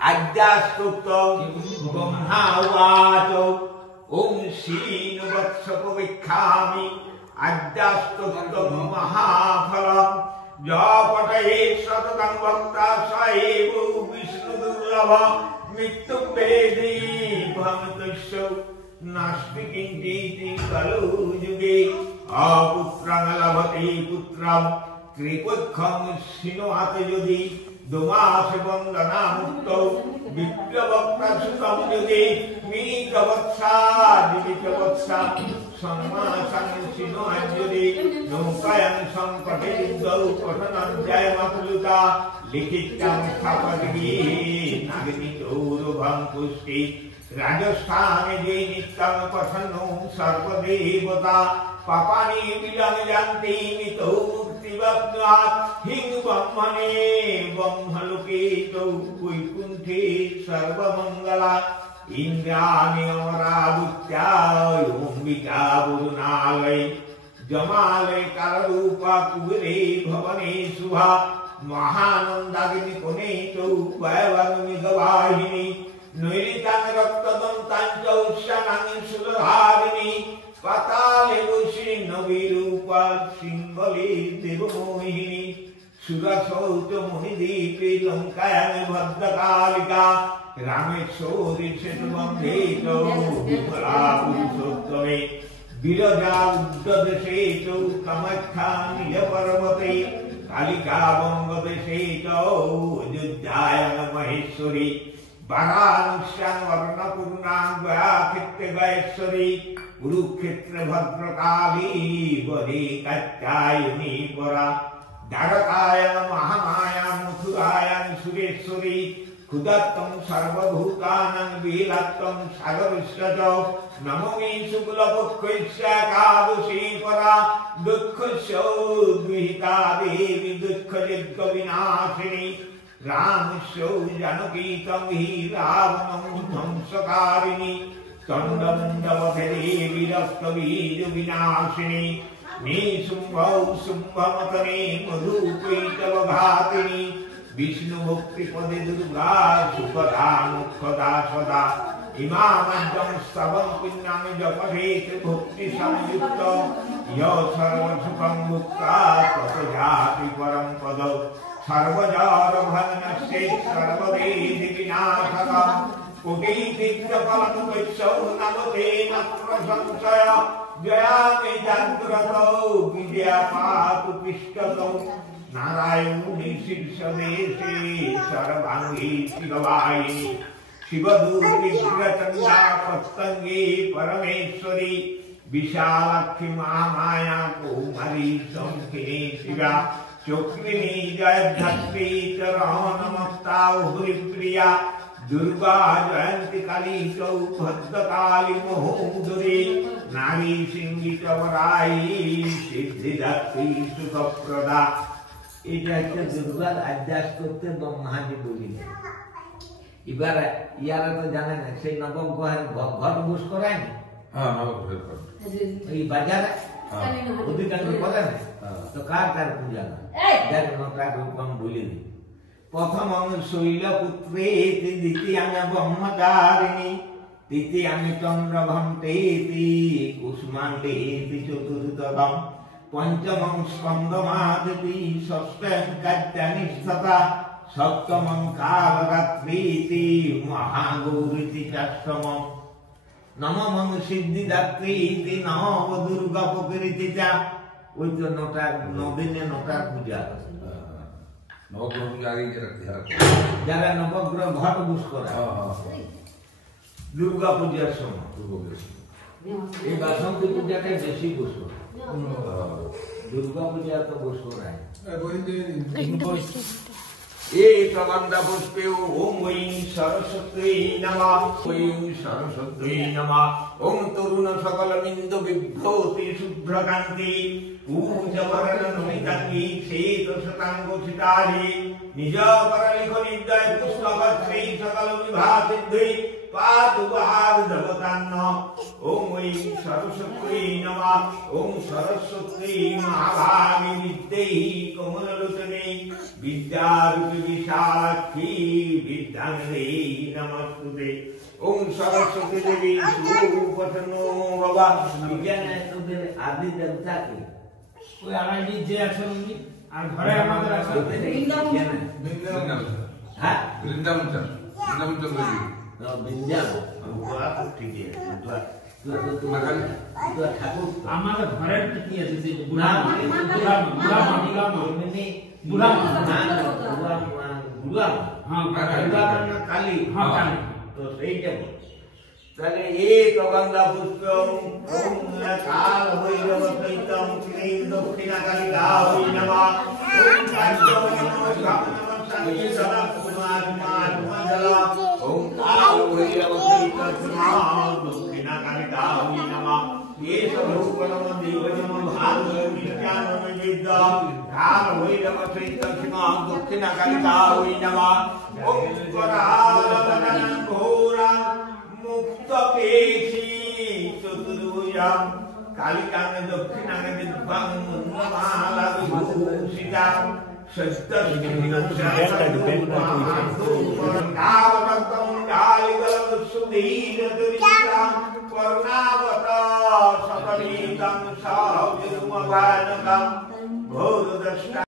আদ্যাস্তোত্তম ব্রহ্মা উবাচ ওম শ্রীনু বৎসপবিক্ষামি আদ্যাস্তোত্তম মহাফলম জপটয়ে সততং ভক্তা স এব বিষ্ণু দুর্লভ মৃত্যু বেদি ভমতস্য নাস্তি কিঞ্চিতি কলু যুগে অপুত্রং লভতে পুত্রং ত্রিপক্ষং শিনোয়াতে যদি দুমাস বন্দনা মুক্ত বিপ্লবক্তা সুতম যদি মিতবৎসা জীবিতবৎসা সম্মাসাং শিনোয়াত যদি নৌকায়াং সংকটে যুদ্ধৌ পঠনং জয়মাতুলুতা লিখিতাং স্থাপতি নাগতি চৌরভং পুষ্টি রাজস্থানে যে নিত্যং পঠনো সর্বদেবতা পাপানি বিলং জানতি মিতৌ মুক্তিবদ্ধাৎ হিং ব্রহ্মণে ব্রহ্মলোকে তৌ বৈকুণ্ঠে সর্বমঙ্গলা ইন্দ্রাণি অমরাবুত্যায় অম্বিকা বরুণালয় জমালয় কালরূপা কুবেরে ভবনে শুভা মহানন্দাগ্নি কোণে তৌ বয়বর্মিগবাহিনী নৈরিতাং রক্তদন্তাং চ উৎসানাং সুলধারিণী পাতালে বৈশীর্ণ বিরূপা সিংহলে দেবমোহিনী সুরসৌচ মুনিদ্বীপে লঙ্কায়াং ভদ্রকালিকা রামেশ্বরী সেতুবন্ধে চ বিমলা পুরুষোত্তমে বিরজা উদ্যদেশে চ কামাখ্যা নীলপর্বতে কালিকা বঙ্গদেশে চ অযোধ্যায়াং মহেশ্বরী বারাণস্যাং অর্ণপূর্ণাং গয়াক্ষেত্রে গয়েশ্বরী কুরুক্ষেত্রে ভদ্রকালী বদে কাত্যায়নী পরা দ্বারকায়াং মহামায়া মথুরায়াং সুরেশ্বরী ক্ষুদাত্তং সর্বভূতানাং বিহিলাত্তং সাগরস্য চ নমমি শুক্লপক্ষস্য একাদশী পরা দুঃখস্য গৃহীতা দেবী দুঃখযজ্ঞ বিনাশিনী রামস্য জানকী তং হি রাবণং ধ্বংসকারিণী চণ্ডমুণ্ডবধে দেবী রক্তবীজ বিনাশিনী নিশুম্ভৌ শুম্ভমতনে মধুকৈতবঘাতিনী বিষ্ণু ভক্তিপদে দুর্গা সুপদা মুখ্যদা সদা ইমামদ্যং স্তবং পুণ্যং জপঠেত ভক্তি সংযুক্ত ইয় সর্বসুখং ভুক্তা তত যাতি পরম পদ সর্বজর ভগ্নস্যে সর্ববেদি বিনাশকম কোটি দিগ্গফলং বৈশ্যৌ নমতে মাত্র সংশয় জয়ামি জাগ্রতৌ বিদ্যা পাতু পিষ্টতৌ নারায়ণী শীর্ষদেশে সর্বাঙ্গী শিববাহিনী শিবদূর্বিগ্রচণ্ডা প্রত্যঙ্গে পরমেশ্বরী বিশালাক্ষী মহামায়া কৌমারী সংখিনী শিবা চক্রিণী জয়ধাত্রী চরণমস্তা হরিপ্রিয়া দুর্গা জয়ন্তী কালী চৌ ভদ্রকালী মহোদরী নারী সিংহিতবরায়ী সিদ্ধিদাত্রী সুখপ্রদা। এটা একটা দুর্গার আদ্যাস করতে ব্রহ্মাজি বলিলেন। এবার ইয়ারা তো জানে না সেই নবগ্রহের ঘট বুঝ করায় না এই বাজারে অধিকাংশ করে না তো কার কার পূজা না যার নটা রূপম বলিনি প্রথম শৈলপুত্রে দ্বিতীয়াং ব্রহ্মচারিণী তৃতীয়াং চন্দ্রঘণ্টেতি কুষ্মাণ্ডেতি চতুর্থম পঞ্চমং স্কন্দমাদিতি ষষ্ঠং কাত্যানিষ্ঠতা সপ্তমং কালরাত্রিতি মহাগৌরীতি অষ্টমম নবমং সিদ্ধিদাত্রীতি নব দুর্গা প্রকৃতি চা। ওই তো নটা নদিনে নটার পূজা যারা নবগ্রহ ঘট বুঝ করে দুর্গা পূজার সময় এই বাসন্তী পূজাটাই বেশি বুঝ করে দুর্গা পূজা তো বুঝ করায় একবন্ধা পুষ্পে ওম ঐং সরস্বত্যৈ নমঃ ঐং সরস্বত্যৈ নমঃ ওম তরুণ সকলমিন্দু বিভ্রতি শুভ্রকান্তি পূজবরণ নমিতাঙ্গী শ্বেত শতাঙ্গোষিতালি নিজ করলিখ নির্দয় পুস্তক শ্রী সকল বিভা সিদ্ধি पातु वाग्देवतान्नः ओम ऐं सरस्वत्यै नमः ओम सरस्वत्यै महाभागे विद्यै कमललोचने विद्यारूपी विशालाक्षी विद्याङ्गै नमस्तुते ओम सरस्वती देवी सुप्रसन्नो भव विज्ञान তোদের আদি দেবতা কি ওই আড়াইটি যে আছেন উনি আর ঘরে আমাদের আছে হ্যাঁ বৃন্দাবন চন্দ্র বৃন্দাবন ठीक है ঠাকুর আমাদের ঘরের কি আছে সেই না বুড়া হ্যাঁ কালী হ্যাঁ কালী তো সেইটা তাহলে এক গঙ্গা পুষ্প ওম কাল ভৈরব সহিতম শ্রী দক্ষিণা কালিকা হই নমঃ ওম ওম কাল ভৈরব সহিতম দক্ষিণা কালিকা হই নমঃ ये स्वरूपनम देवनम भागवत विज्ञानम विद्या काल भैरव सहित सीमा दक्षिणा कालिका हई नमः ओम करालवदन घोरा मुक्त पेशी चतुर्भुजा कालिकां दक्षिणां दिग्भं नमाला विभूषिता सस्तस्मिनं शास्त्रं कालिकं सुधीरदुरिता कर्णावत सकलीतं सहजनुमभानकं भोरदष्टा